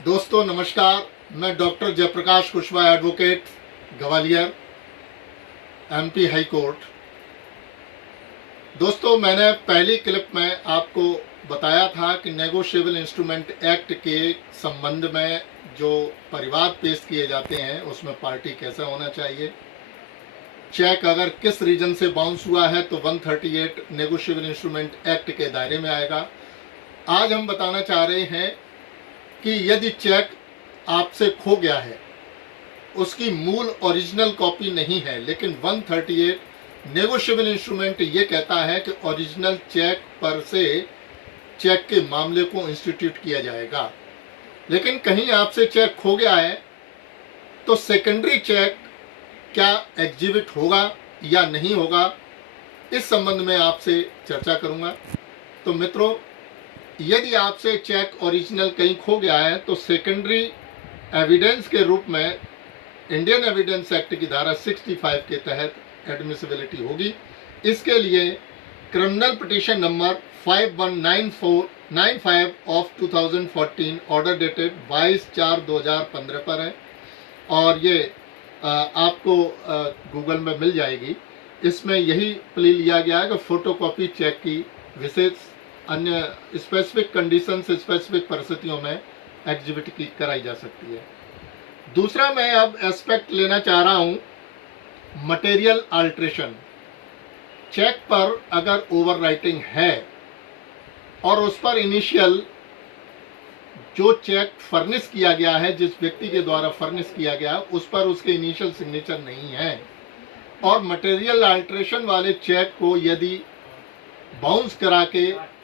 दोस्तों नमस्कार। मैं doctor Jayprakash Kushwaha, advocate, Gwalior, MP high court. दोस्तों, मैंने पहली क्लिप में आपको बताया था कि नेगोशिएबल इंस्ट्रूमेंट एक्ट के संबंध में जो परिवाद पेश किए जाते हैं उसमें पार्टी कैसा होना चाहिए। चेक अगर किस रीजन से बाउंस हुआ है तो 138 नेगोशिएबल इंस्ट्रूमेंट एक्ट के दायरे में आएगा। आज हम बताना चाह रहे हैं कि यदि चेक आपसे खो गया है, उसकी मूल ओरिजिनल कॉपी नहीं है, लेकिन 138 नेगोशिएबल इंस्ट्रूमेंट ये कहता है कि ओरिजिनल चेक पर से चेक के मामले को इंस्टीट्यूट किया जाएगा। लेकिन कहीं आपसे चेक खो गया है तो सेकेंडरी चेक क्या एग्जिबिट होगा या नहीं होगा, इस संबंध में आपसे चर्चा करूंगा। तो मित्रों, यदि आपसे चेक ओरिजिनल कहीं खो गया है तो सेकेंडरी एविडेंस के रूप में इंडियन एविडेंस एक्ट की धारा 65 के तहत एडमिसिबिलिटी होगी। इसके लिए criminal petition number 519495 of 2014 order dated 22/4/2015 पर है और ये आपको गूगल में मिल जाएगी। इसमें यही प्ली लिया गया है कि फोटोकॉपी चेक की विशेष अन्य स्पेसिफिक कंडीशन से स्पेसिफिक परिस्थितियों में एग्जिबिट की कराई जा सकती है। दूसरा मैं अब एस्पेक्ट लेना चाह रहा हूं मटेरियल अल्ट्रेशन। चेक पर अगर ओवर राइटिंग है और उस पर इनिशियल जो चेक फर्निश किया गया है, जिस व्यक्ति के द्वारा फर्निश किया गया, उस पर उसके इनिशियल सिग्नेचर नहीं है और मटेरियल अल्ट्रेशन वाले चेक को यदि बाउंस करा के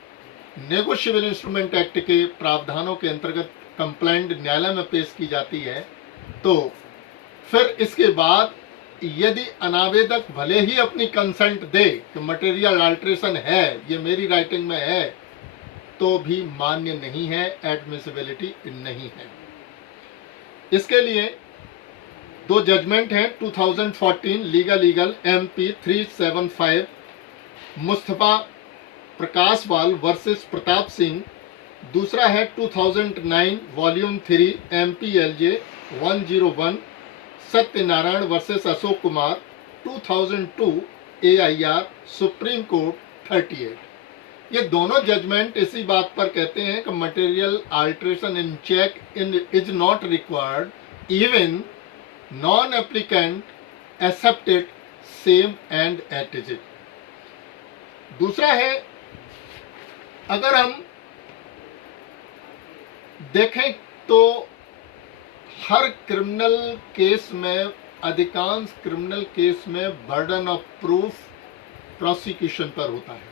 नेगोशिएबल इंस्ट्रूमेंट एक्ट के प्रावधानों के अंतर्गत कंप्लेंट न्यायालय में पेश की जाती है तो फिर इसके बाद यदि अनावेदक भले ही अपनी कंसेंट दे कि मटेरियल अल्ट्रेशन है, ये मेरी राइटिंग में है, तो भी मान्य नहीं है, एडमिसिबिलिटी नहीं है। इसके लिए दो जजमेंट हैं। 2014 legal MP 375 Mustafa Prakashwal versus Pratap Singh. दूसरा है 2009 volume 3 MPLJ 101 Satyanarayan versus Ashok Kumar 2002 AIR supreme court 38। ये दोनों जजमेंट इसी बात पर कहते हैं कि material alteration in check is not required even non applicant accepted same and at is it. दूसरा है, अगर हम देखें तो हर क्रिमिनल केस में, अधिकांश क्रिमिनल केस में बर्डन ऑफ प्रूफ प्रोसिक्यूशन पर होता है।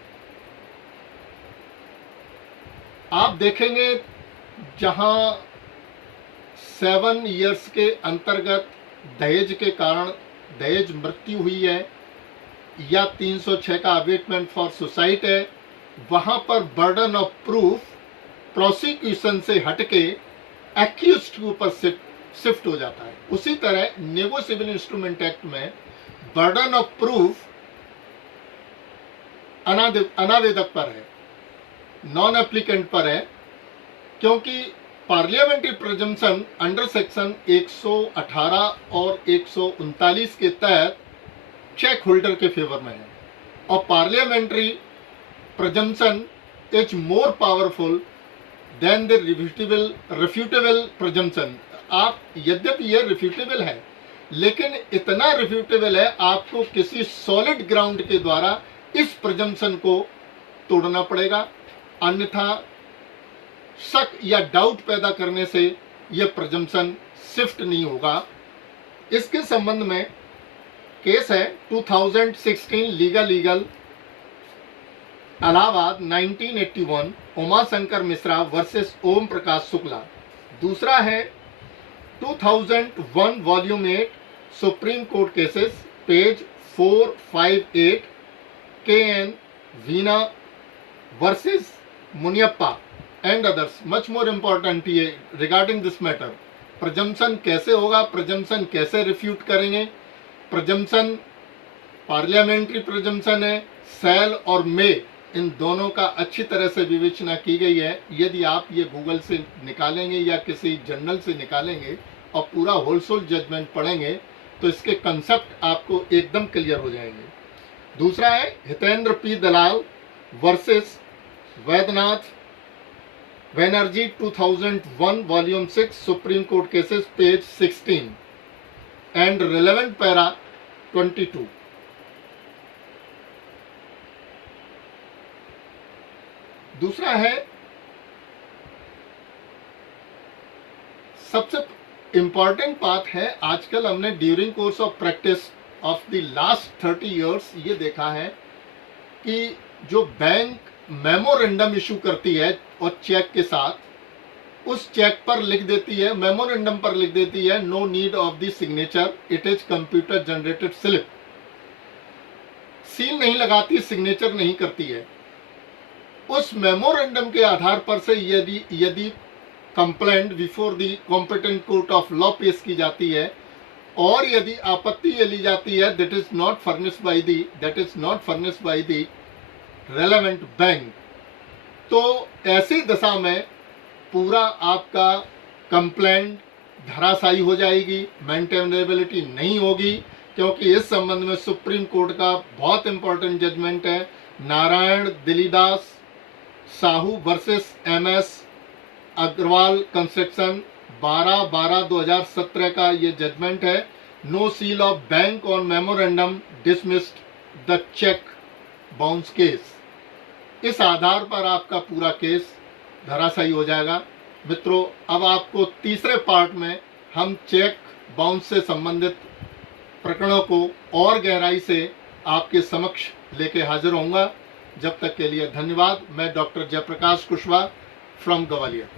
आप देखेंगे जहां 7 इयर्स के अंतर्गत दहेज के कारण दहेज मृत्यु हुई है या 306 का अवेटमेंट फॉर सुसाइड है, वहां पर बर्डन ऑफ प्रूफ प्रोसिक्यूशन से हटके एक्यूज्ड के ऊपर शिफ्ट हो जाता है। उसी तरह नेगोशिएबल इंस्ट्रूमेंट एक्ट में बर्डन ऑफ प्रूफ अनावेदक पर है, नॉन एप्लीकेंट पर है, क्योंकि पार्लियामेंट्री प्रेजम्पशन अंडर सेक्शन 118 और 139 के तहत चेक होल्डर के फेवर में है और parliamentary presumption is more powerful than the refutable presumption। आप यद्यपि ये रिफ्यूटेबल है, लेकिन इतना रिफ्यूटेबल है आपको किसी सॉलिड ग्राउंड के द्वारा इस प्रिजम्पशन को तोड़ना पड़ेगा, अन्यथा शक या डाउट पैदा करने से यह प्रिजम्पशन शिफ्ट नहीं होगा। इसके संबंध में केस है 2016 लीगल इलाहाबाद 1981 उमाशंकर मिश्रा वर्सेस ओम प्रकाश शुक्ला। दूसरा है 2001 volume 8 supreme court cases page 458 KN Veena versus Muniyappa and others. Much more important ये रिगार्डिंग दिस मैटर, प्रिजम्पशन कैसे होगा, प्रिजम्पशन कैसे रिफ्यूट करेंगे। प्रिजम्पशन पार्लियामेंट्री प्रिजम्पशन है, शैल और मे इन दोनों का अच्छी तरह से विवेचना की गई है। यदि आप ये गूगल से निकालेंगे या किसी जर्नल से निकालेंगे और पूरा होलसेल जजमेंट पढ़ेंगे तो इसके कंसेप्ट आपको एकदम क्लियर हो जाएंगे। दूसरा है Hitendra P Dalal versus Vaidyanath Banerjee 2001 volume 6 supreme court cases page 16 and relevant para 22। दूसरा है सबसे इंपॉर्टेंट बात है, आजकल हमने during course of practice of the last 30 years ये देखा है कि जो बैंक मेमोरेंडम इशू करती है और चेक के साथ उस चेक पर लिख देती है, मेमोरेंडम पर लिख देती है no need of the signature, it is computer generated slip. Seal नहीं लगाती, सिग्नेचर नहीं करती है। उस मेमोरेंडम के आधार पर से यदि complaint before the competent court of law पेश की जाती है और यदि आपत्ति ये ली जाती है that is not furnished by the relevant bank, तो ऐसी दशा में पूरा आपका कंप्लेंट धराशायी हो जाएगी, मेंटेनेबिलिटी नहीं होगी, क्योंकि इस संबंध में सुप्रीम कोर्ट का बहुत इंपॉर्टेंट जजमेंट है Narayan Dilidas Sahu versus MS Agarwal construction 12/12/2017 का ये जजमेंट है। No seal of bank on memorandum dismissed the cheque bounce case. इस आधार पर आपका पूरा केस धराशायी हो जाएगा। मित्रों, अब आपको तीसरे पार्ट में हम चेक बाउंस से संबंधित प्रकरणों को और गहराई से आपके समक्ष लेके हाजिर होऊंगा। जब तक के लिए धन्यवाद। मैं डॉक्टर जयप्रकाश कुशवाहा फ्रॉम ग्वालियर।